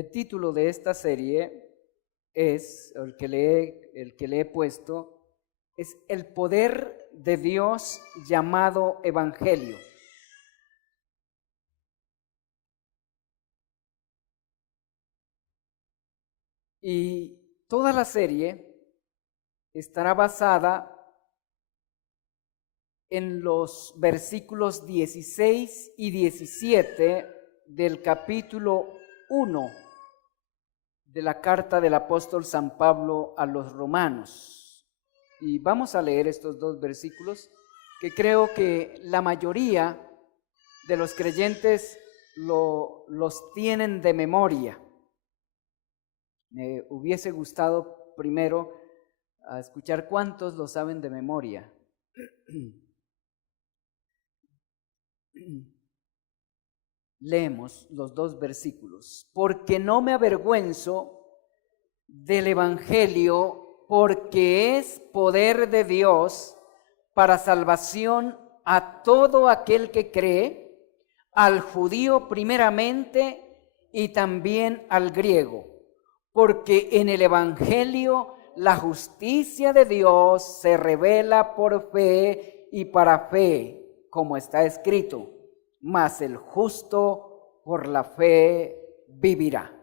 El título de esta serie es, el que le he puesto, es El poder de Dios llamado Evangelio. Y toda la serie estará basada en los versículos 16 y 17 del capítulo 1 de la carta del apóstol San Pablo a los romanos. Y vamos a leer estos dos versículos que creo que la mayoría de los creyentes los tienen de memoria. Me hubiese gustado primero escuchar cuántos lo saben de memoria. Leemos los dos versículos. Porque no me avergüenzo del Evangelio, porque es poder de Dios para salvación a todo aquel que cree, al judío primeramente y también al griego. Porque en el Evangelio la justicia de Dios se revela por fe y para fe, como está escrito, mas el justo por la fe vivirá.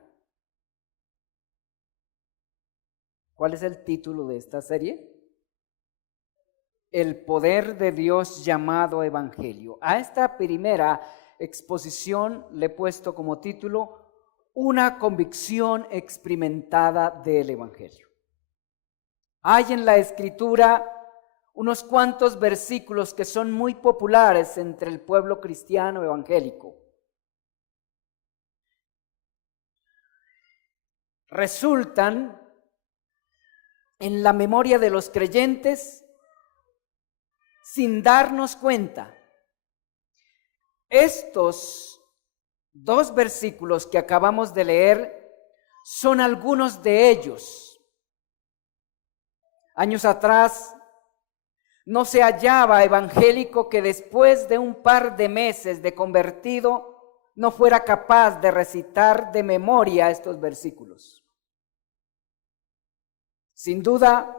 ¿Cuál es el título de esta serie? El poder de Dios llamado Evangelio. A esta primera exposición le he puesto como título Una convicción experimentada del Evangelio. Hay en la Escritura unos cuantos versículos que son muy populares entre el pueblo cristiano evangélico. Resultan en la memoria de los creyentes sin darnos cuenta. Estos dos versículos que acabamos de leer son algunos de ellos. Años atrás no se hallaba evangélico que después de un par de meses de convertido no fuera capaz de recitar de memoria estos versículos. Sin duda,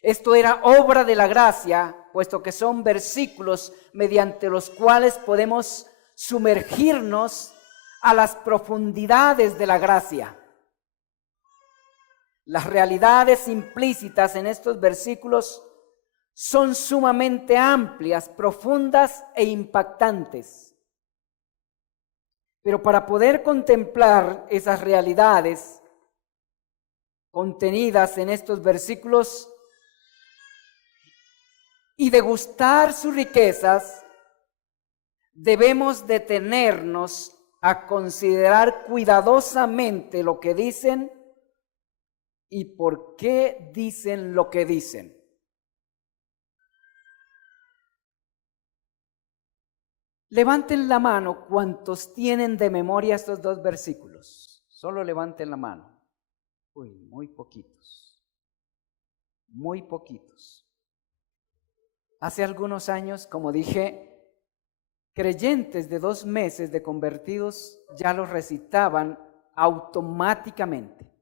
esto era obra de la gracia, puesto que son versículos mediante los cuales podemos sumergirnos a las profundidades de la gracia. Las realidades implícitas en estos versículos son sumamente amplias, profundas e impactantes. Pero para poder contemplar esas realidades contenidas en estos versículos y degustar sus riquezas, debemos detenernos a considerar cuidadosamente lo que dicen y por qué dicen lo que dicen. Levanten la mano cuantos tienen de memoria estos dos versículos. Solo levanten la mano. Uy, muy poquitos. Muy poquitos. Hace algunos años, como dije, creyentes de 2 meses de convertidos ya los recitaban automáticamente.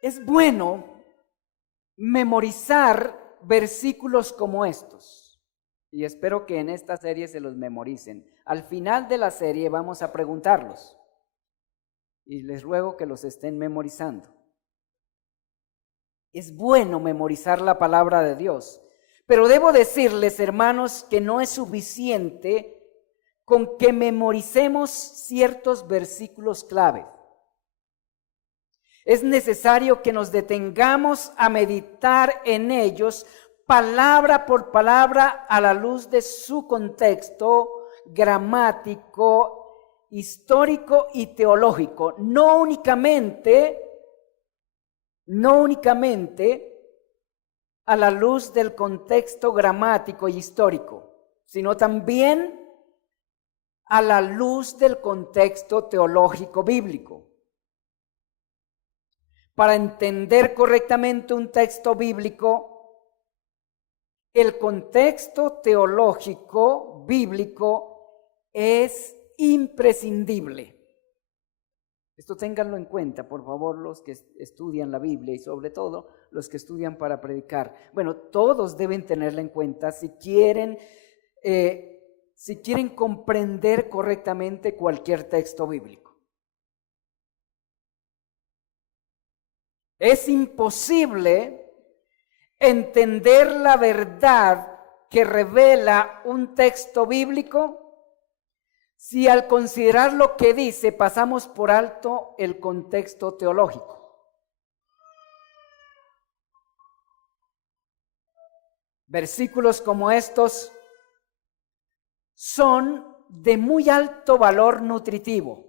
Es bueno memorizar versículos como estos, y espero que en esta serie se los memoricen. Al final de la serie vamos a preguntarlos, y les ruego que los estén memorizando. Es bueno memorizar la palabra de Dios, pero debo decirles, hermanos, que no es suficiente con que memoricemos ciertos versículos clave. Es necesario que nos detengamos a meditar en ellos palabra por palabra a la luz de su contexto gramático, histórico y teológico. No únicamente a la luz del contexto gramático y histórico, sino también a la luz del contexto teológico bíblico. Para entender correctamente un texto bíblico, el contexto teológico bíblico es imprescindible. Esto ténganlo en cuenta, por favor, los que estudian la Biblia y sobre todo los que estudian para predicar. Bueno, todos deben tenerla en cuenta si quieren comprender correctamente cualquier texto bíblico. Es imposible entender la verdad que revela un texto bíblico si al considerar lo que dice pasamos por alto el contexto teológico. Versículos como estos son de muy alto valor nutritivo.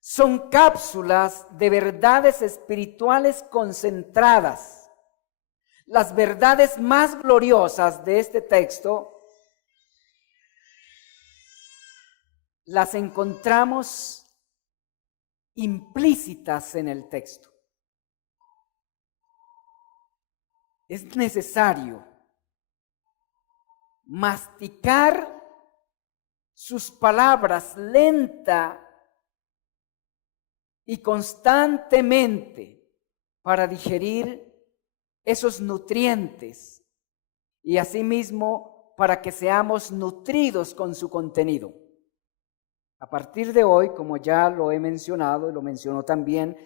Son cápsulas de verdades espirituales concentradas. Las verdades más gloriosas de este texto las encontramos implícitas en el texto. Es necesario masticar sus palabras lenta y constantemente para digerir esos nutrientes y asimismo para que seamos nutridos con su contenido. A partir de hoy, como ya lo he mencionado y lo mencionó también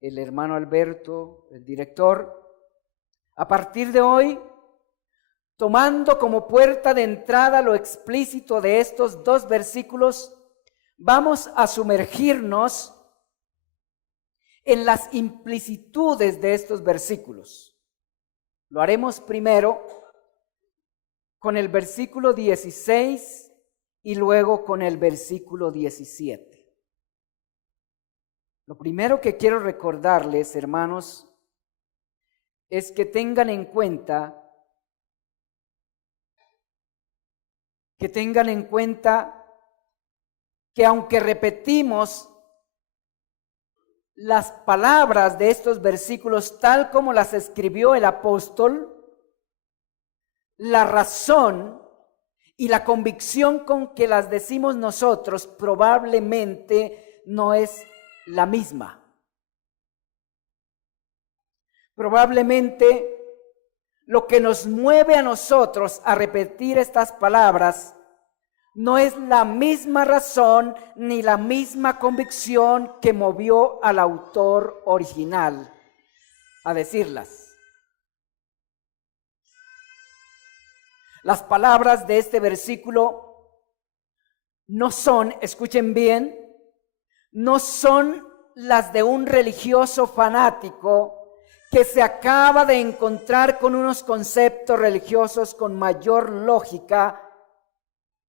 el hermano Alberto, el director, a partir de hoy, tomando como puerta de entrada lo explícito de estos dos versículos, vamos a sumergirnos en las implicitudes de estos versículos. Lo haremos primero con el versículo 16 y luego con el versículo 17. Lo primero que quiero recordarles, hermanos, es que tengan en cuenta que aunque repetimos las palabras de estos versículos tal como las escribió el apóstol, la razón y la convicción con que las decimos nosotros probablemente no es la misma. Probablemente lo que nos mueve a nosotros a repetir estas palabras no es la misma razón ni la misma convicción que movió al autor original a decirlas. Las palabras de este versículo no son, escuchen bien, no son las de un religioso fanático que se acaba de encontrar con unos conceptos religiosos con mayor lógica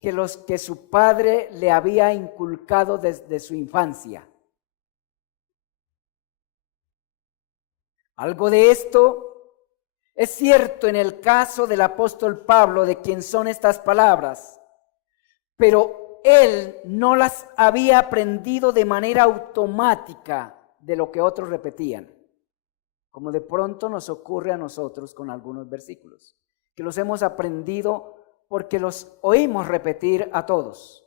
que los que su padre le había inculcado desde su infancia. Algo de esto es cierto en el caso del apóstol Pablo, de quien son estas palabras, pero él no las había aprendido de manera automática de lo que otros repetían, como de pronto nos ocurre a nosotros con algunos versículos, que los hemos aprendido porque los oímos repetir a todos.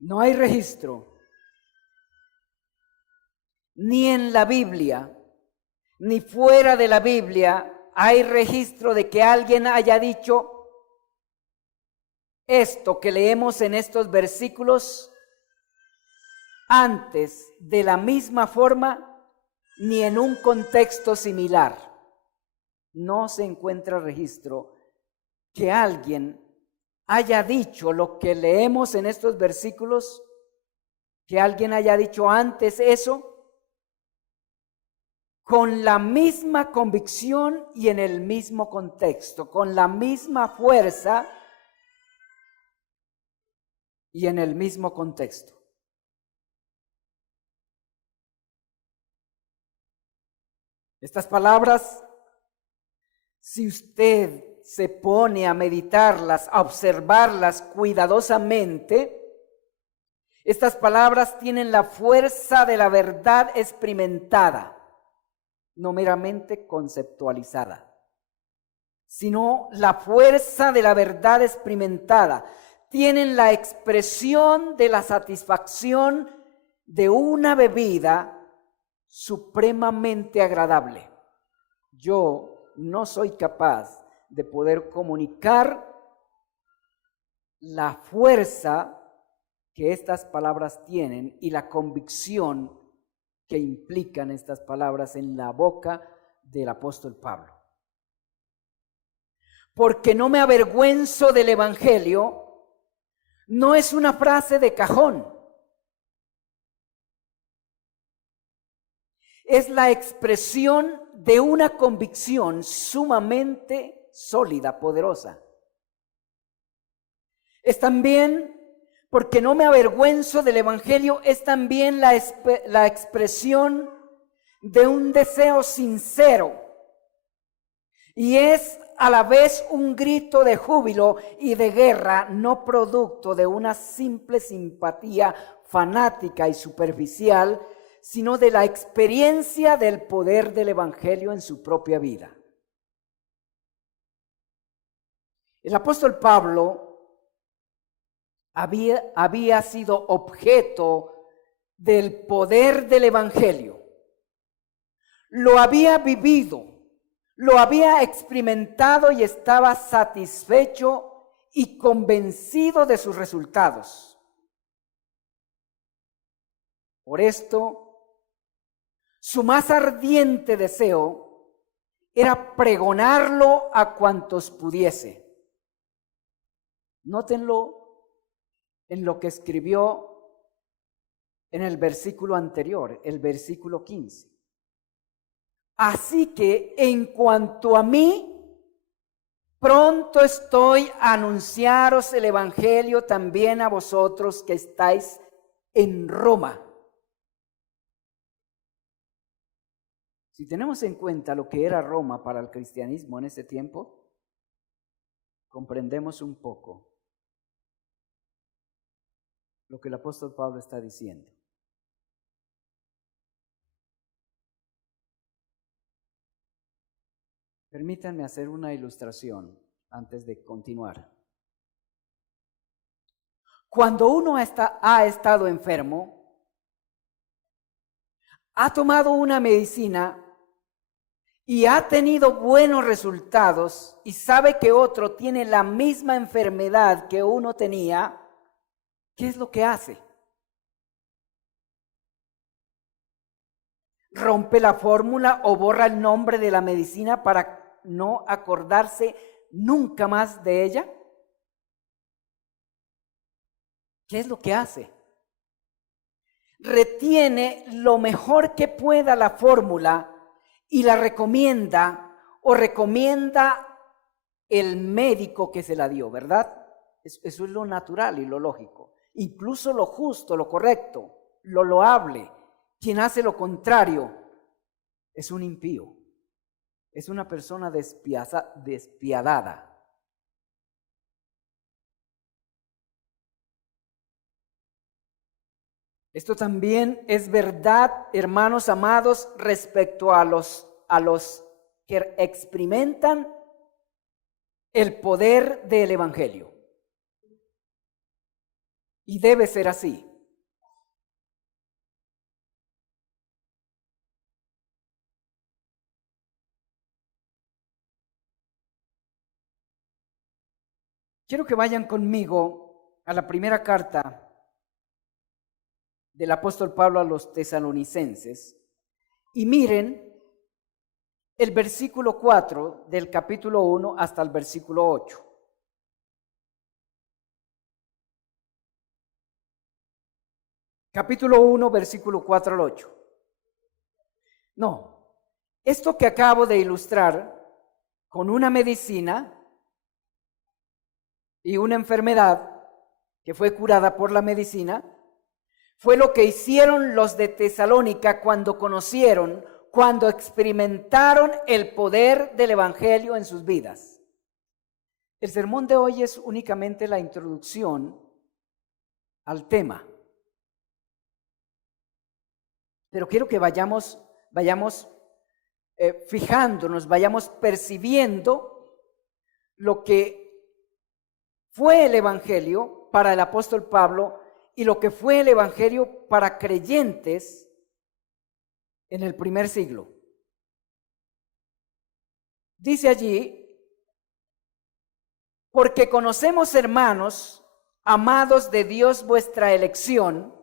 No hay registro, ni en la Biblia, ni fuera de la Biblia, hay registro de que alguien haya dicho esto que leemos en estos versículos antes de la misma forma ni en un contexto similar. No se encuentra registro que alguien haya dicho lo que leemos en estos versículos, que alguien haya dicho antes eso, con la misma convicción y en el mismo contexto, con la misma fuerza y en el mismo contexto. Estas palabras, si usted se pone a meditarlas, a observarlas cuidadosamente, Estas palabras tienen la fuerza de la verdad experimentada, no meramente conceptualizada, sino la fuerza de la verdad experimentada. Tienen la expresión de la satisfacción de una bebida supremamente agradable. Yo no soy capaz de poder comunicar la fuerza que estas palabras tienen y la convicción que implican estas palabras en la boca del apóstol Pablo. Porque no me avergüenzo del evangelio, no es una frase de cajón. Es la expresión de una convicción sumamente sólida, poderosa. Es también, porque no me avergüenzo del evangelio, es también la expresión de un deseo sincero. Y es a la vez un grito de júbilo y de guerra, no producto de una simple simpatía fanática y superficial, sino de la experiencia del poder del evangelio en su propia vida. El apóstol Pablo había sido objeto del poder del evangelio. Lo había vivido, lo había experimentado y estaba satisfecho y convencido de sus resultados. Por esto, su más ardiente deseo era pregonarlo a cuantos pudiese. Nótenlo en lo que escribió en el versículo anterior, el versículo 15. Así que en cuanto a mí, pronto estoy a anunciaros el evangelio también a vosotros que estáis en Roma. Si tenemos en cuenta lo que era Roma para el cristianismo en ese tiempo, comprendemos un poco lo que el apóstol Pablo está diciendo. Permítanme hacer una ilustración antes de continuar. Cuando uno ha estado enfermo, ha tomado una medicina y ha tenido buenos resultados y sabe que otro tiene la misma enfermedad que uno tenía, ¿qué es lo que hace? ¿Rompe la fórmula o borra el nombre de la medicina para no acordarse nunca más de ella? ¿Qué es lo que hace? Retiene lo mejor que pueda la fórmula y la recomienda o recomienda el médico que se la dio, ¿verdad? Eso es lo natural y lo lógico. Incluso lo justo, lo correcto, lo loable. Quien hace lo contrario es un impío, es una persona despiadada. Esto también es verdad, hermanos amados, respecto a los que experimentan el poder del evangelio. Y debe ser así. Quiero que vayan conmigo a la primera carta del apóstol Pablo a los tesalonicenses y miren el versículo 4 del capítulo 1 hasta el versículo 8. Capítulo 1, versículo 4 al 8. No, esto que acabo de ilustrar con una medicina y una enfermedad que fue curada por la medicina, fue lo que hicieron los de Tesalónica cuando experimentaron el poder del evangelio en sus vidas. El sermón de hoy es únicamente la introducción al tema. pero quiero que vayamos fijándonos, vayamos percibiendo lo que fue el Evangelio para el apóstol Pablo y lo que fue el Evangelio para creyentes en el primer siglo. Dice allí: porque conocemos, hermanos, amados de Dios, vuestra elección,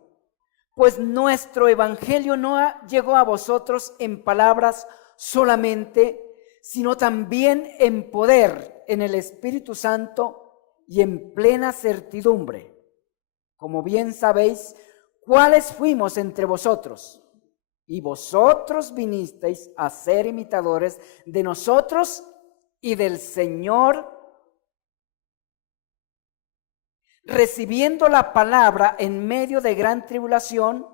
pues nuestro evangelio no llegó a vosotros en palabras solamente, sino también en poder, en el Espíritu Santo y en plena certidumbre. Como bien sabéis, cuáles fuimos entre vosotros, y vosotros vinisteis a ser imitadores de nosotros y del Señor, recibiendo la palabra en medio de gran tribulación,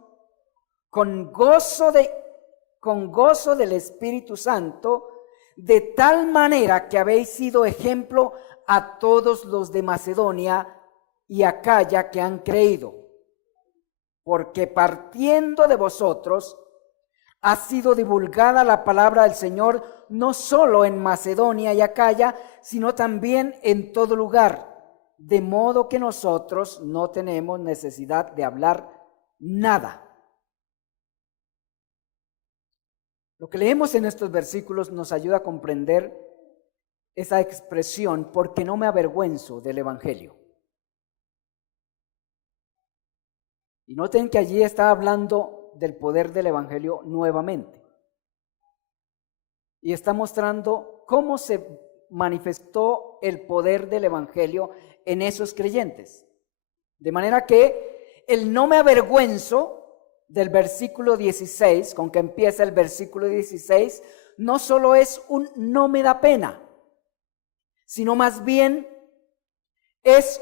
con gozo del Espíritu Santo, de tal manera que habéis sido ejemplo a todos los de Macedonia y Acaya que han creído. Porque partiendo de vosotros ha sido divulgada la palabra del Señor, no solo en Macedonia y Acaya, sino también en todo lugar. De modo que nosotros no tenemos necesidad de hablar nada. Lo que leemos en estos versículos nos ayuda a comprender esa expresión, porque no me avergüenzo del Evangelio. Y noten que allí está hablando del poder del Evangelio nuevamente. Y está mostrando cómo se manifestó el poder del Evangelio en esos creyentes. De manera que el no me avergüenzo del versículo 16, con que empieza el versículo 16, no solo es un no me da pena, sino más bien es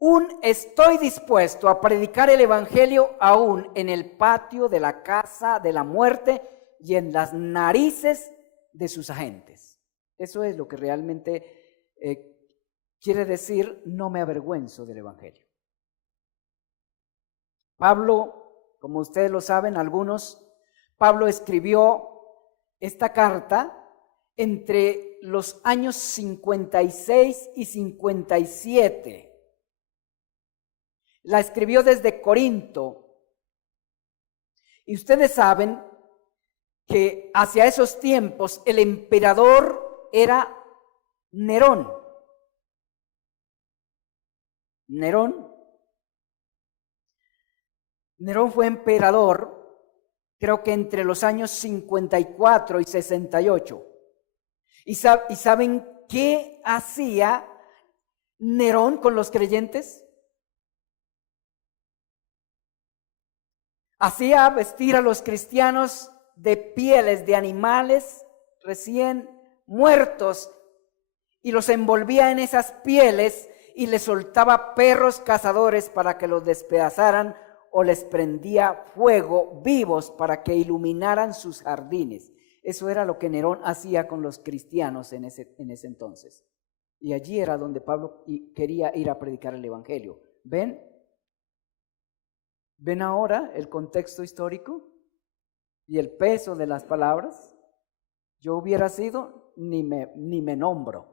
un estoy dispuesto a predicar el Evangelio aún en el patio de la casa de la muerte y en las narices de sus agentes. Eso es lo que realmente quiere decir no me avergüenzo del Evangelio. Pablo, como ustedes lo saben, algunos, Pablo escribió esta carta entre los años 56 y 57. La escribió desde Corinto. Y ustedes saben que hacia esos tiempos el emperador era Nerón. Nerón fue emperador, creo que entre los años 54 y 68. ¿Y saben qué hacía Nerón con los creyentes? Hacía vestir a los cristianos de pieles de animales recién muertos y los envolvía en esas pieles y les soltaba perros cazadores para que los despedazaran, o les prendía fuego vivos para que iluminaran sus jardines. Eso era lo que Nerón hacía con los cristianos en ese entonces. Y allí era donde Pablo quería ir a predicar el Evangelio. ¿Ven? ¿Ven ahora el contexto histórico y el peso de las palabras? Yo hubiera sido, ni me nombro,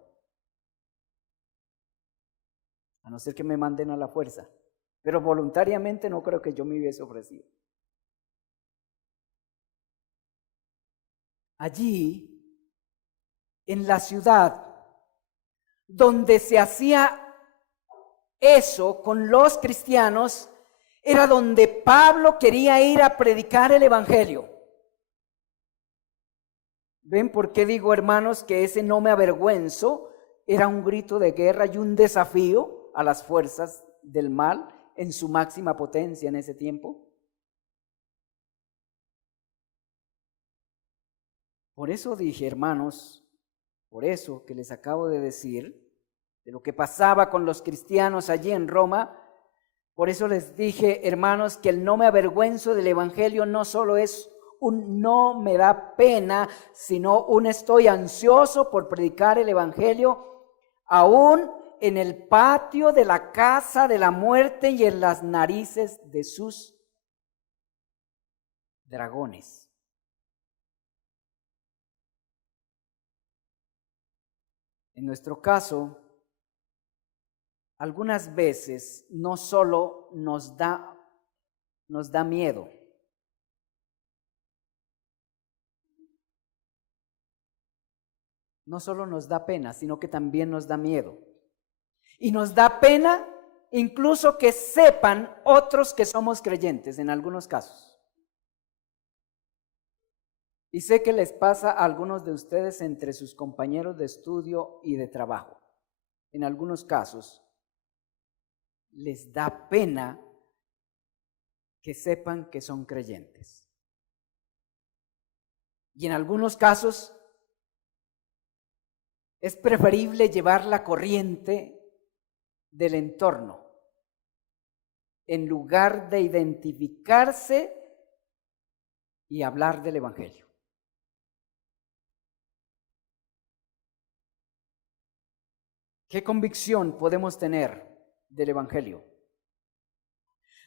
a no ser que me manden a la fuerza. Pero voluntariamente no creo que yo me hubiese ofrecido. Allí, en la ciudad donde se hacía eso con los cristianos, era donde Pablo quería ir a predicar el Evangelio. ¿Ven por qué digo, hermanos, que ese no me avergüenzo era un grito de guerra y un desafío a las fuerzas del mal en su máxima potencia en ese tiempo? Por eso dije, hermanos, por eso que les acabo de decir, de lo que pasaba con los cristianos allí en Roma, por eso les dije, hermanos, que el no me avergüenzo del Evangelio no solo es un no me da pena, sino un estoy ansioso por predicar el Evangelio, aún en el patio de la casa de la muerte y en las narices de sus dragones. En nuestro caso, algunas veces no solo nos da miedo, no solo nos da pena, sino que también nos da miedo. Y nos da pena incluso que sepan otros que somos creyentes en algunos casos. Y sé que les pasa a algunos de ustedes entre sus compañeros de estudio y de trabajo. En algunos casos les da pena que sepan que son creyentes. Y en algunos casos es preferible llevar la corriente del entorno en lugar de identificarse y hablar del Evangelio. ¿Qué convicción podemos tener del Evangelio?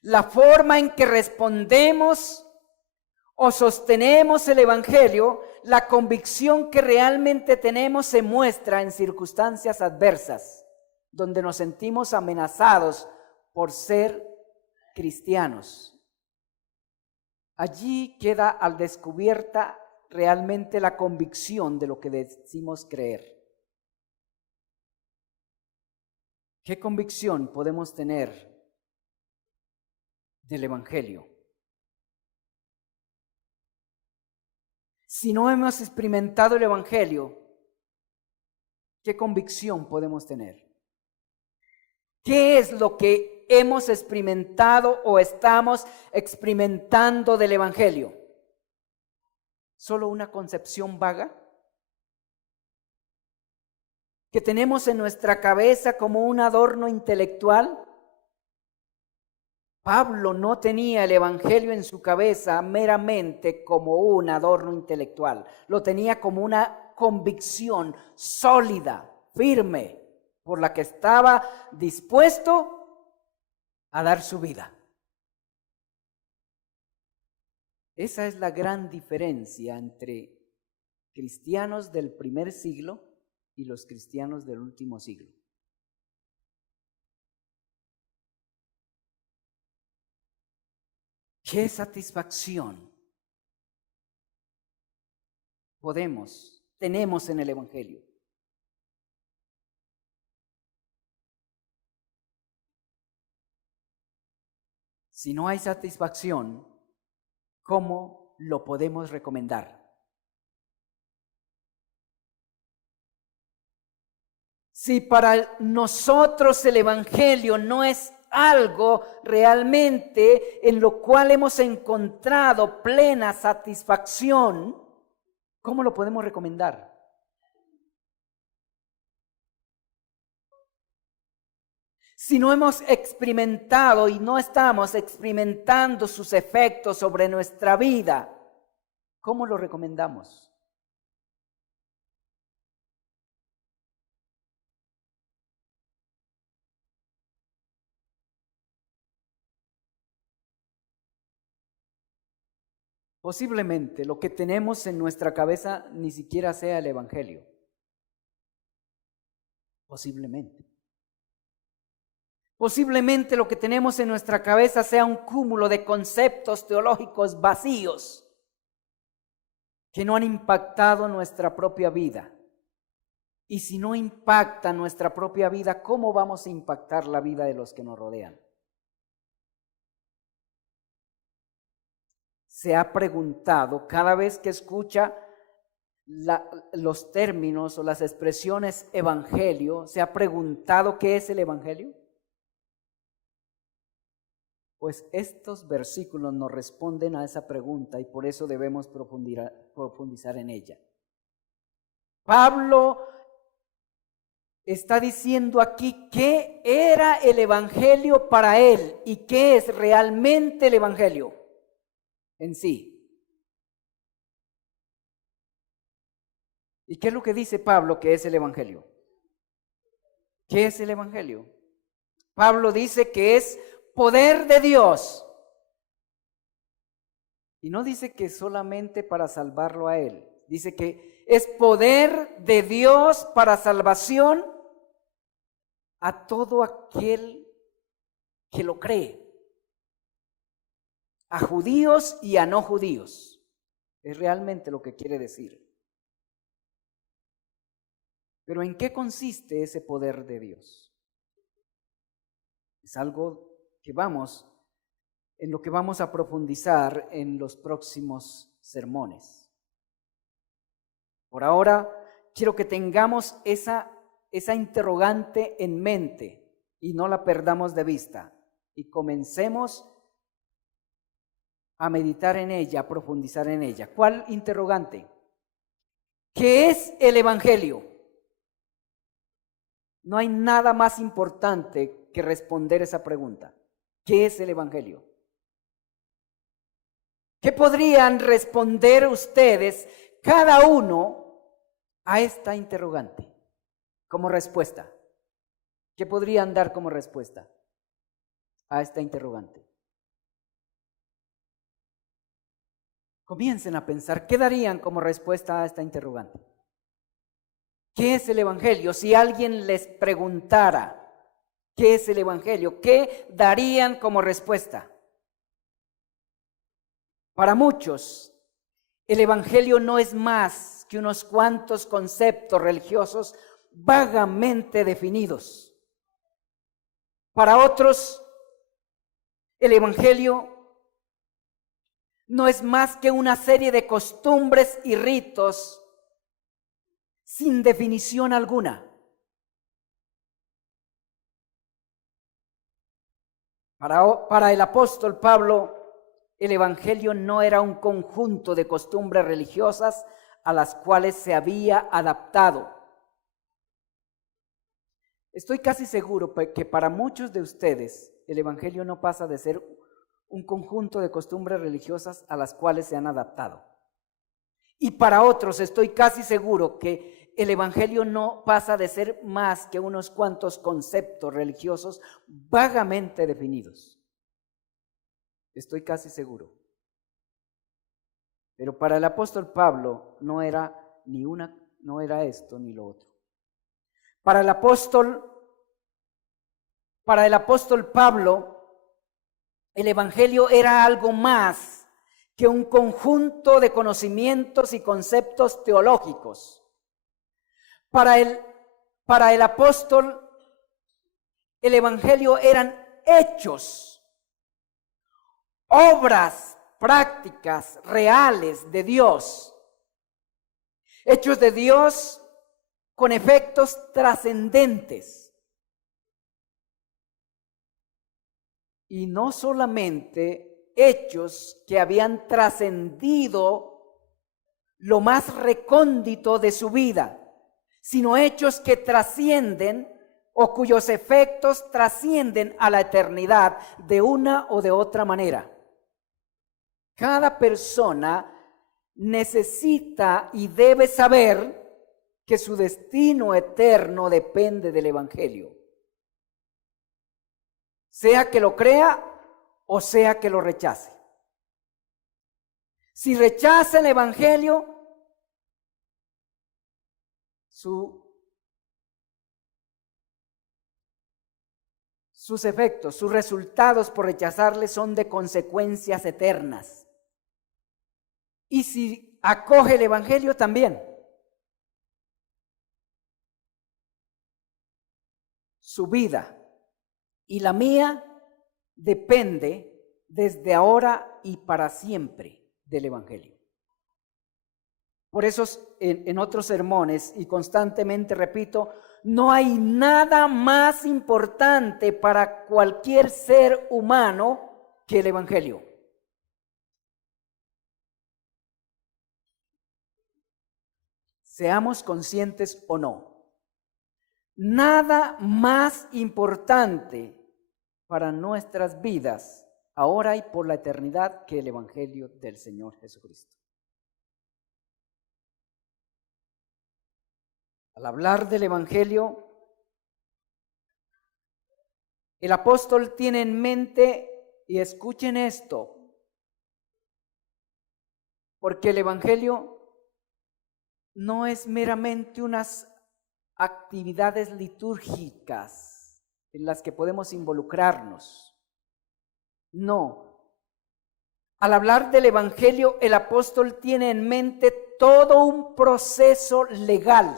La forma en que respondemos o sostenemos el Evangelio, la convicción que realmente tenemos se muestra en circunstancias adversas, donde nos sentimos amenazados por ser cristianos. Allí queda al descubierta realmente la convicción de lo que decimos creer. ¿Qué convicción podemos tener del Evangelio? Si no hemos experimentado el Evangelio, ¿qué convicción podemos tener? ¿Qué es lo que hemos experimentado o estamos experimentando del Evangelio? ¿Solo una concepción vaga que tenemos en nuestra cabeza como un adorno intelectual? Pablo no tenía el Evangelio en su cabeza meramente como un adorno intelectual, lo tenía como una convicción sólida, firme, por la que estaba dispuesto a dar su vida. Esa es la gran diferencia entre cristianos del primer siglo y los cristianos del último siglo. ¿Qué satisfacción tenemos en el Evangelio? Si no hay satisfacción, ¿cómo lo podemos recomendar? Si para nosotros el Evangelio no es algo realmente en lo cual hemos encontrado plena satisfacción, ¿cómo lo podemos recomendar? Si no hemos experimentado y no estamos experimentando sus efectos sobre nuestra vida, ¿cómo lo recomendamos? Posiblemente lo que tenemos en nuestra cabeza ni siquiera sea el Evangelio. Posiblemente. Posiblemente lo que tenemos en nuestra cabeza sea un cúmulo de conceptos teológicos vacíos que no han impactado nuestra propia vida. Y si no impacta nuestra propia vida, ¿cómo vamos a impactar la vida de los que nos rodean? Se ha preguntado cada vez que escucha los términos o las expresiones evangelio, ¿se ha preguntado qué es el evangelio? Pues estos versículos nos responden a esa pregunta y por eso debemos profundizar en ella. Pablo está diciendo aquí qué era el evangelio para él y qué es realmente el evangelio en sí. ¿Y qué es lo que dice Pablo que es el evangelio? ¿Qué es el evangelio? Pablo dice que es poder de Dios Y no dice que solamente para salvarlo a él. Dice que es poder de Dios para salvación a todo aquel que lo cree. A judíos y a no judíos. Es realmente lo que quiere decir. Pero ¿en qué consiste ese poder de Dios? Es algo que en lo que vamos a profundizar en los próximos sermones. Por ahora, quiero que tengamos esa interrogante en mente y no la perdamos de vista. Y comencemos a meditar en ella, a profundizar en ella. ¿Cuál interrogante? ¿Qué es el Evangelio? No hay nada más importante que responder esa pregunta. ¿Qué es el Evangelio? ¿Qué podrían responder ustedes, cada uno, a esta interrogante como respuesta? ¿Qué podrían dar como respuesta a esta interrogante? Comiencen a pensar, ¿qué darían como respuesta a esta interrogante? ¿Qué es el Evangelio? Si alguien les preguntara, ¿qué es el Evangelio? ¿Qué darían como respuesta? Para muchos, el Evangelio no es más que unos cuantos conceptos religiosos vagamente definidos. Para otros, el Evangelio no es más que una serie de costumbres y ritos sin definición alguna. Para el apóstol Pablo, el Evangelio no era un conjunto de costumbres religiosas a las cuales se había adaptado. Estoy casi seguro que para muchos de ustedes el Evangelio no pasa de ser un conjunto de costumbres religiosas a las cuales se han adaptado. Y para otros estoy casi seguro que el Evangelio no pasa de ser más que unos cuantos conceptos religiosos vagamente definidos. Estoy casi seguro. Pero para el apóstol Pablo no era esto ni lo otro. Para el apóstol Pablo, el Evangelio era algo más que un conjunto de conocimientos y conceptos teológicos. Para el apóstol, el Evangelio eran hechos, obras prácticas, reales de Dios. Hechos de Dios con efectos trascendentes. Y no solamente hechos que habían trascendido lo más recóndito de su vida, sino hechos que trascienden o cuyos efectos trascienden a la eternidad de una o de otra manera. Cada persona necesita y debe saber que su destino eterno depende del Evangelio. Sea que lo crea o sea que lo rechace. Si rechaza el Evangelio, sus efectos, sus resultados por rechazarle son de consecuencias eternas. Y si acoge el Evangelio también. Su vida y la mía depende desde ahora y para siempre del Evangelio. Por eso en otros sermones y constantemente repito, no hay nada más importante para cualquier ser humano que el Evangelio. Seamos conscientes o no, nada más importante para nuestras vidas, ahora y por la eternidad, que el Evangelio del Señor Jesucristo. Al hablar del Evangelio, el apóstol tiene en mente, y escuchen esto, Porque el Evangelio no es meramente unas actividades litúrgicas en las que podemos involucrarnos. No. Al hablar del Evangelio, el apóstol tiene en mente todo un proceso legal,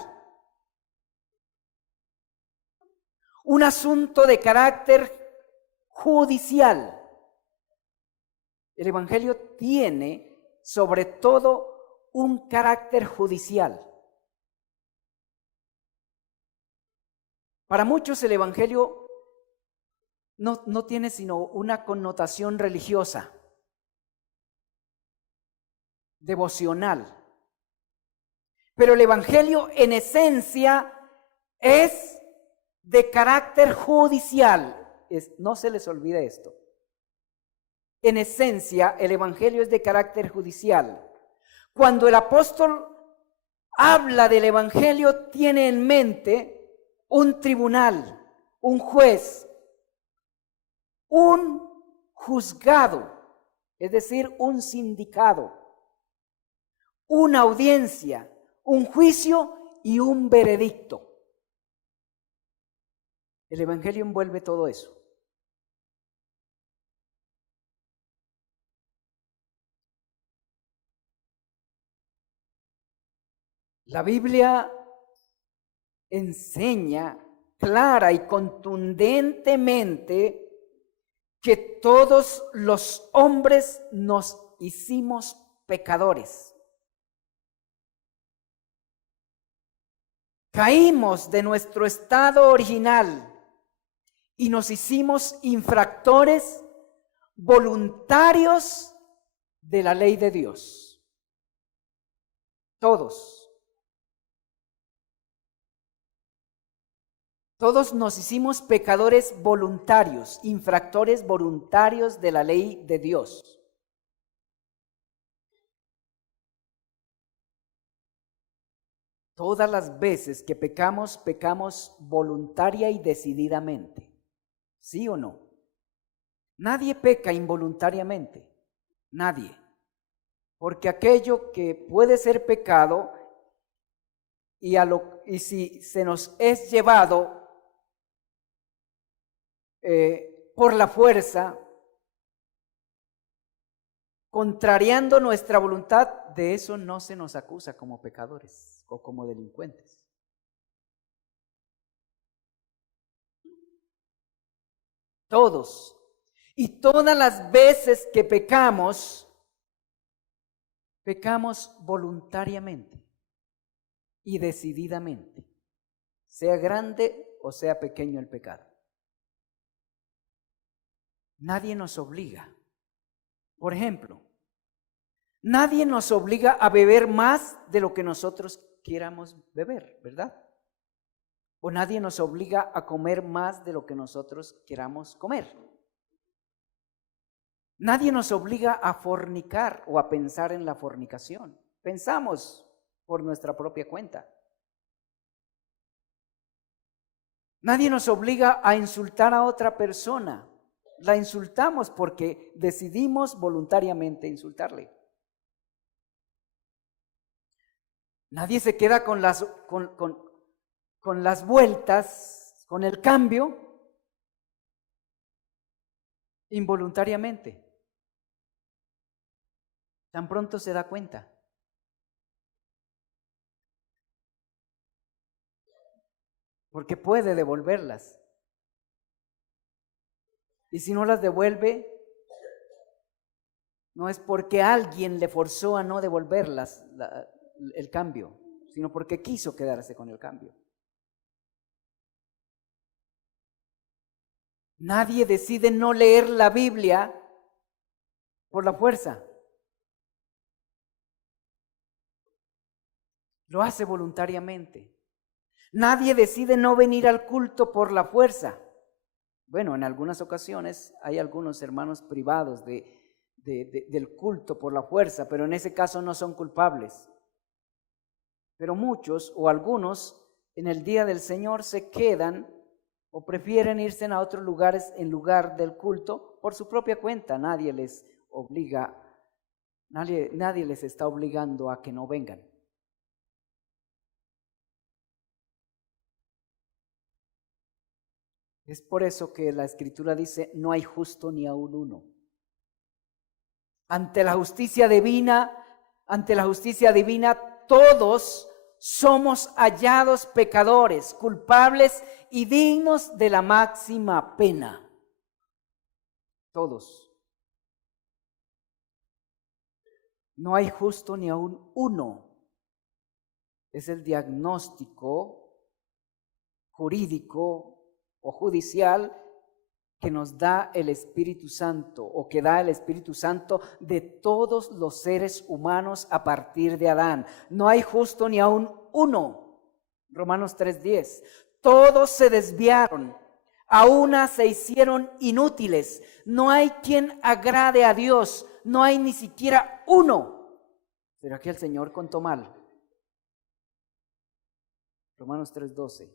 un asunto de carácter judicial. El Evangelio tiene, sobre todo, un carácter judicial. Para muchos el Evangelio no tiene sino una connotación religiosa, devocional. Pero el Evangelio en esencia es de carácter judicial. No se les olvide esto. En esencia, el Evangelio es de carácter judicial. Cuando el apóstol habla del Evangelio, tiene en mente un tribunal, un juez, un juzgado, es decir, un sindicado, una audiencia, un juicio y un veredicto. El Evangelio envuelve todo eso. La Biblia enseña clara y contundentemente que todos los hombres nos hicimos pecadores. Caímos de nuestro estado original y nos hicimos infractores voluntarios de la ley de Dios. Todos. Todos nos hicimos pecadores voluntarios, infractores voluntarios de la ley de Dios. Todas las veces que pecamos, pecamos voluntaria y decididamente. ¿Sí o no? Nadie peca involuntariamente. Nadie. Porque aquello que puede ser pecado y si se nos es llevado por la fuerza, contrariando nuestra voluntad, de eso no se nos acusa como pecadores o como delincuentes. Todos. Y todas las veces que pecamos, pecamos voluntariamente y decididamente, sea grande o sea pequeño el pecado. Nadie nos obliga. Por ejemplo, nadie nos obliga a beber más de lo que nosotros queramos beber, ¿verdad? O nadie nos obliga a comer más de lo que nosotros queramos comer. Nadie nos obliga a fornicar o a pensar en la fornicación. Pensamos por nuestra propia cuenta. Nadie nos obliga a insultar a otra persona. La insultamos porque decidimos voluntariamente insultarle. Nadie se queda con las vueltas, con el cambio, involuntariamente. Tan pronto se da cuenta. Porque puede devolverlas. Y si no las devuelve, no es porque alguien le forzó a no devolverlas el cambio, sino porque quiso quedarse con el cambio. Nadie decide no leer la Biblia por la fuerza. Lo hace voluntariamente. Nadie decide no venir al culto por la fuerza. Bueno, en algunas ocasiones hay algunos hermanos privados del culto por la fuerza, pero en ese caso no son culpables. Pero muchos o algunos en el día del Señor se quedan o prefieren irse a otros lugares en lugar del culto por su propia cuenta. Nadie les obliga Nadie les está obligando a que no vengan. Es por eso que la Escritura dice, no hay justo ni aun uno. Ante la justicia divina, todos somos hallados pecadores, culpables y dignos de la máxima pena. Todos. No hay justo ni aun uno. Es el diagnóstico jurídico o judicial que nos da el Espíritu Santo, o que da el Espíritu Santo de todos los seres humanos a partir de Adán. No hay justo ni aun uno. Romanos 3:10. Todos se desviaron, a una se hicieron inútiles. No hay quien agrade a Dios, no hay ni siquiera uno. ¿Será que el Señor contó mal? Romanos 3:12.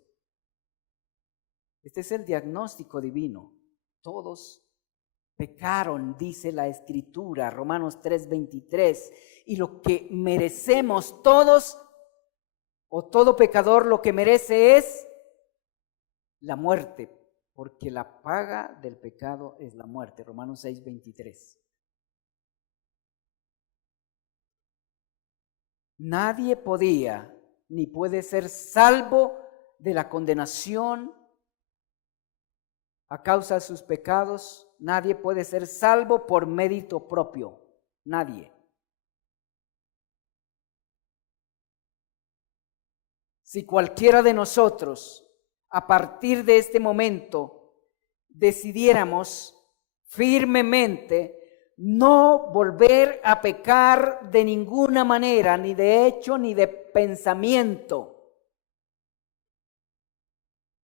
Este es el diagnóstico divino. Todos pecaron, dice la Escritura, Romanos 3:23. Y lo que merecemos todos, o todo pecador lo que merece es la muerte, porque la paga del pecado es la muerte. Romanos 6:23. Nadie podía ni puede ser salvo de la condenación a causa de sus pecados. Nadie puede ser salvo por mérito propio. Nadie. Si cualquiera de nosotros, a partir de este momento, decidiéramos firmemente no volver a pecar de ninguna manera, ni de hecho ni de pensamiento,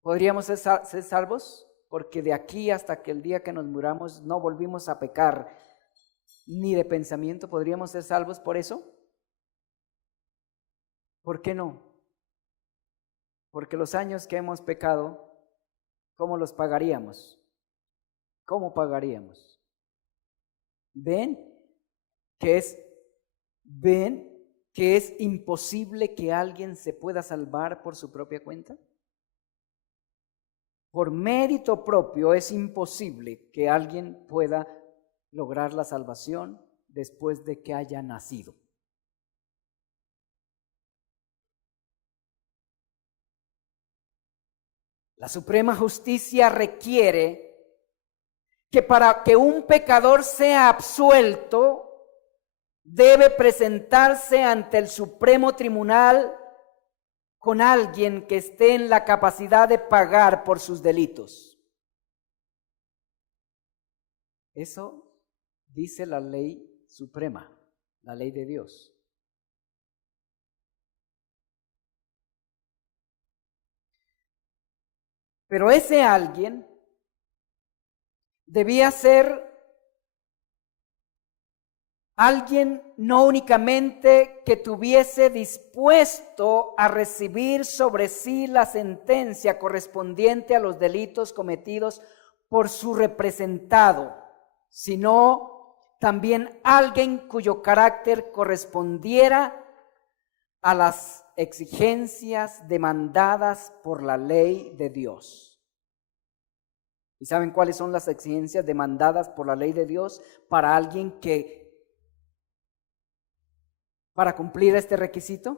¿podríamos ser salvos? Porque de aquí hasta que el día que nos muramos no volvimos a pecar ni de pensamiento. ¿Podríamos ser salvos por eso? ¿Por qué no? Porque los años que hemos pecado, ¿cómo los pagaríamos? ¿Cómo pagaríamos? ¿Ven que es imposible que alguien se pueda salvar por su propia cuenta? Por mérito propio es imposible que alguien pueda lograr la salvación después de que haya nacido. La Suprema Justicia requiere que para que un pecador sea absuelto, debe presentarse ante el Supremo Tribunal con alguien que esté en la capacidad de pagar por sus delitos. Eso dice la ley suprema, la ley de Dios. Pero ese alguien debía ser alguien no únicamente que tuviese dispuesto a recibir sobre sí la sentencia correspondiente a los delitos cometidos por su representado, sino también alguien cuyo carácter correspondiera a las exigencias demandadas por la ley de Dios. ¿Y saben cuáles son las exigencias demandadas por la ley de Dios para alguien que, para cumplir este requisito?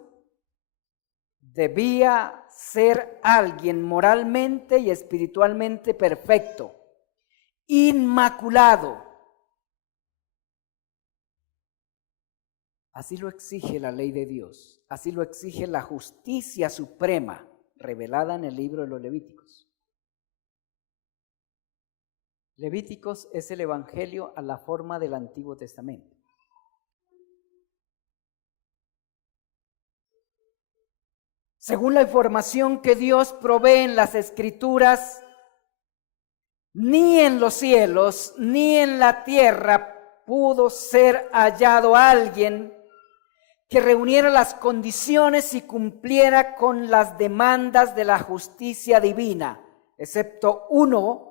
Debía ser alguien moralmente y espiritualmente perfecto, inmaculado. Así lo exige la ley de Dios, así lo exige la justicia suprema revelada en el libro de los Levíticos. Levíticos es el evangelio a la forma del Antiguo Testamento. Según la información que Dios provee en las Escrituras, ni en los cielos ni en la tierra pudo ser hallado alguien que reuniera las condiciones y cumpliera con las demandas de la justicia divina, excepto uno,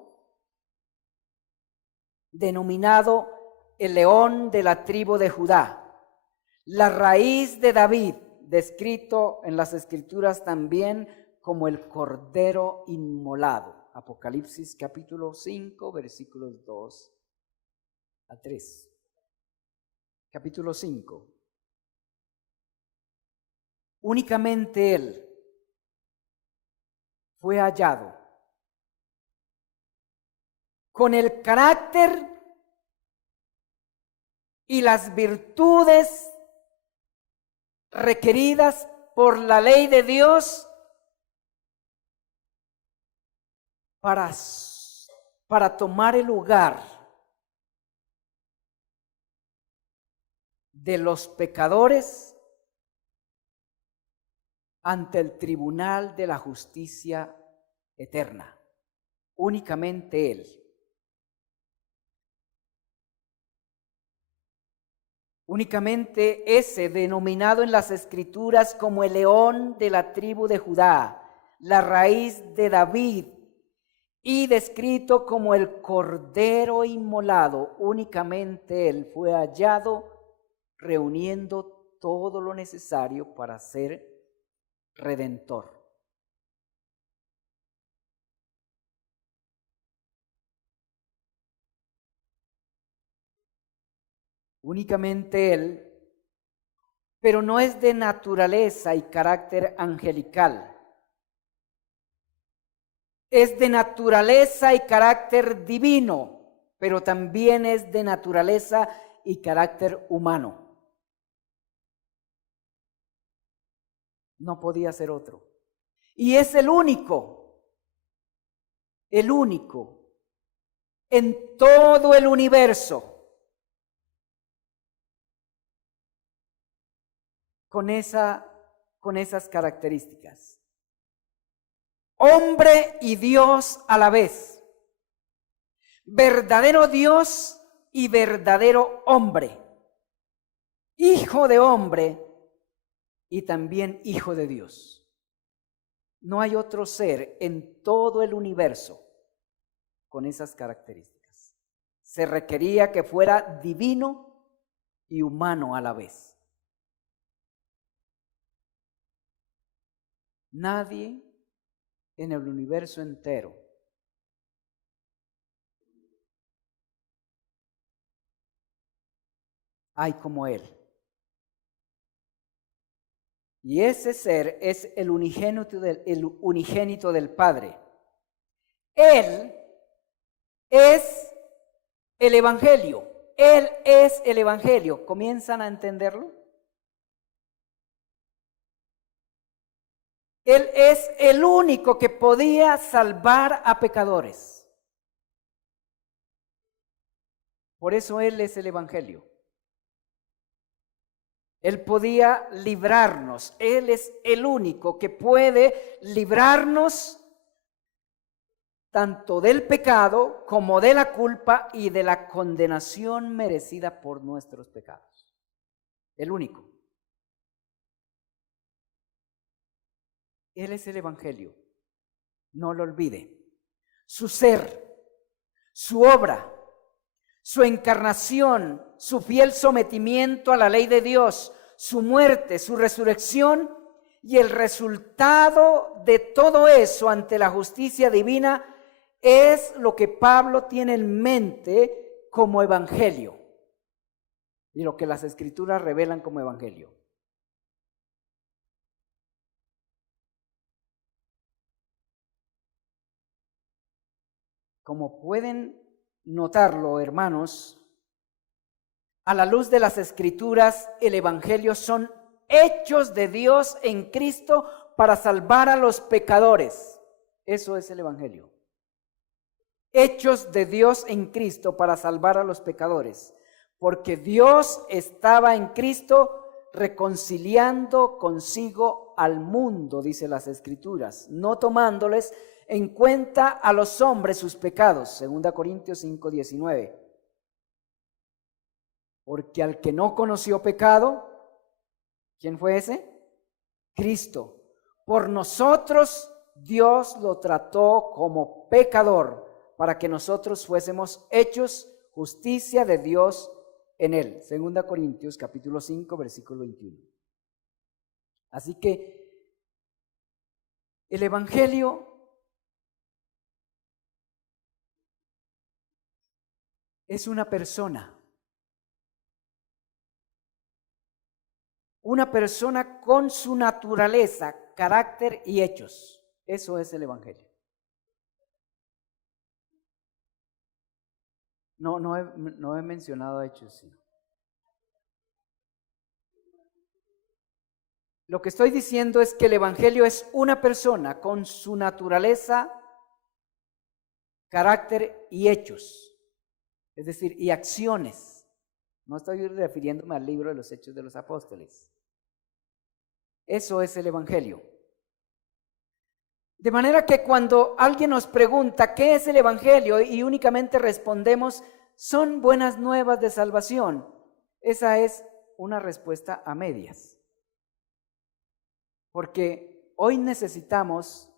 denominado el león de la tribu de Judá, la raíz de David, descrito en las Escrituras también como el Cordero inmolado. Apocalipsis capítulo 5, versículos 2 a 3. Capítulo 5. Únicamente Él fue hallado con el carácter y las virtudes requeridas por la ley de Dios para tomar el lugar de los pecadores ante el tribunal de la justicia eterna. Únicamente Él. Únicamente ese, denominado en las Escrituras como el león de la tribu de Judá, la raíz de David, y descrito como el Cordero inmolado, únicamente Él fue hallado reuniendo todo lo necesario para ser redentor. Únicamente Él, pero no es de naturaleza y carácter angelical. Es de naturaleza y carácter divino, pero también es de naturaleza y carácter humano. No podía ser otro. Y es el único en todo el universo con esas características. Hombre y Dios a la vez. Verdadero Dios y verdadero hombre. Hijo de hombre y también hijo de Dios. No hay otro ser en todo el universo con esas características. Se requería que fuera divino y humano a la vez. Nadie en el universo entero hay como Él. Y ese ser es el unigénito del Padre. Él es el Evangelio. Él es el Evangelio. ¿Comienzan a entenderlo? Él es el único que podía salvar a pecadores. Por eso Él es el Evangelio. Él podía librarnos. Él es el único que puede librarnos tanto del pecado como de la culpa y de la condenación merecida por nuestros pecados. El único. Él es el Evangelio. No lo olvide. Su ser, su obra, su encarnación, su fiel sometimiento a la ley de Dios, su muerte, su resurrección y el resultado de todo eso ante la justicia divina es lo que Pablo tiene en mente como evangelio y lo que las Escrituras revelan como evangelio. Como pueden notarlo, hermanos, a la luz de las Escrituras, el Evangelio son hechos de Dios en Cristo para salvar a los pecadores. Eso es el Evangelio. Hechos de Dios en Cristo para salvar a los pecadores. Porque Dios estaba en Cristo reconciliando consigo al mundo, dice las Escrituras, no tomándoles en cuenta a los hombres sus pecados. 2 Corintios 5:19. Porque al que no conoció pecado, ¿quién fue ese? Cristo. Por nosotros Dios lo trató como pecador, para que nosotros fuésemos hechos justicia de Dios en él. 2 Corintios capítulo 5, versículo 21. Así que el Evangelio es una persona. Una persona con su naturaleza, carácter y hechos. Eso es el Evangelio. No he mencionado hechos, sí. Lo que estoy diciendo es que el Evangelio es una persona con su naturaleza, carácter y hechos. Es decir, y acciones. No estoy refiriéndome al libro de los Hechos de los Apóstoles. Eso es el Evangelio. De manera que cuando alguien nos pregunta qué es el Evangelio y únicamente respondemos, son buenas nuevas de salvación, esa es una respuesta a medias. Porque hoy necesitamos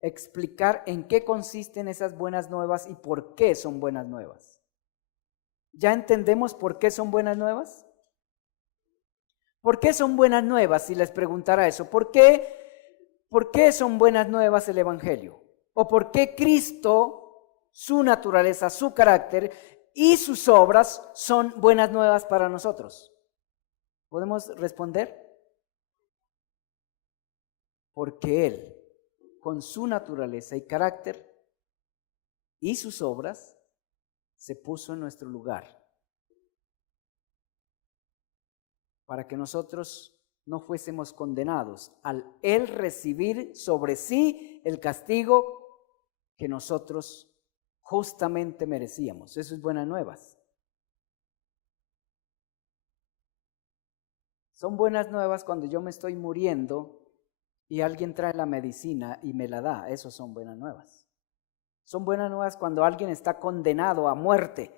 explicar en qué consisten esas buenas nuevas y por qué son buenas nuevas. ¿Ya entendemos por qué son buenas nuevas? ¿Por qué son buenas nuevas? Si les preguntara eso, ¿por qué son buenas nuevas el Evangelio? ¿O por qué Cristo, su naturaleza, su carácter y sus obras son buenas nuevas para nosotros? ¿Podemos responder? Porque Él, con su naturaleza y carácter y sus obras, se puso en nuestro lugar. Para que nosotros no fuésemos condenados al Él recibir sobre sí el castigo que nosotros justamente merecíamos. Eso es buenas nuevas. Son buenas nuevas cuando yo me estoy muriendo y alguien trae la medicina y me la da. Eso son buenas nuevas. Son buenas nuevas cuando alguien está condenado a muerte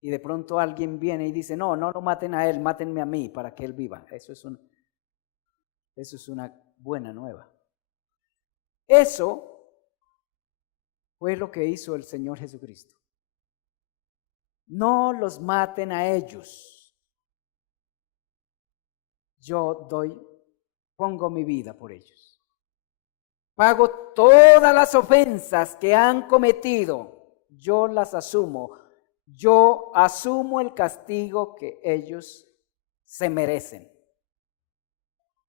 y de pronto alguien viene y dice, no lo maten a él, mátenme a mí para que él viva. Eso es una buena nueva. Eso fue lo que hizo el Señor Jesucristo. No los maten a ellos. Yo pongo mi vida por ellos. Pago todas las ofensas que han cometido. Yo las asumo. Yo asumo el castigo que ellos se merecen.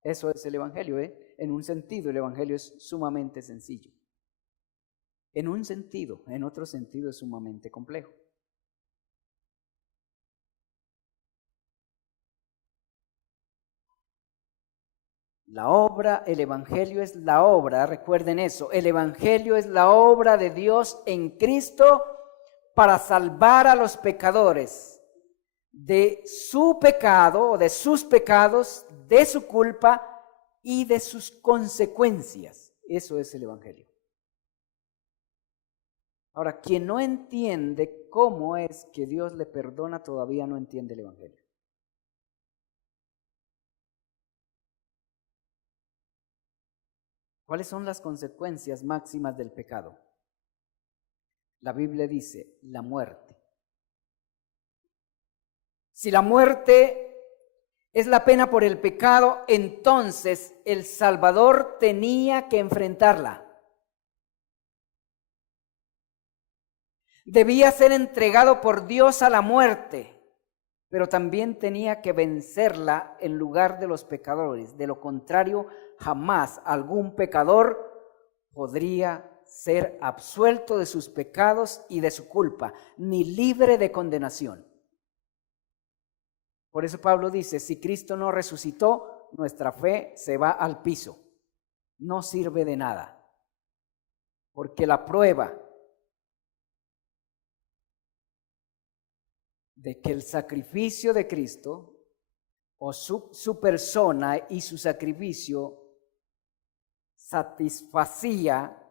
Eso es el Evangelio, ¿eh? En un sentido, el Evangelio es sumamente sencillo. En un sentido, en otro sentido es sumamente complejo. El Evangelio es la obra, recuerden eso, el Evangelio es la obra de Dios en Cristo para salvar a los pecadores de su pecado o de sus pecados, de su culpa y de sus consecuencias. Eso es el Evangelio. Ahora, quien no entiende cómo es que Dios le perdona todavía no entiende el Evangelio. ¿Cuáles son las consecuencias máximas del pecado? La Biblia dice, la muerte. Si la muerte es la pena por el pecado, entonces el Salvador tenía que enfrentarla. Debía ser entregado por Dios a la muerte, pero también tenía que vencerla en lugar de los pecadores. De lo contrario, jamás algún pecador podría ser absuelto de sus pecados y de su culpa, ni libre de condenación. Por eso Pablo dice, si Cristo no resucitó, nuestra fe se va al piso. No sirve de nada. Porque la prueba de que el sacrificio de Cristo o su persona y su sacrificio satisfacía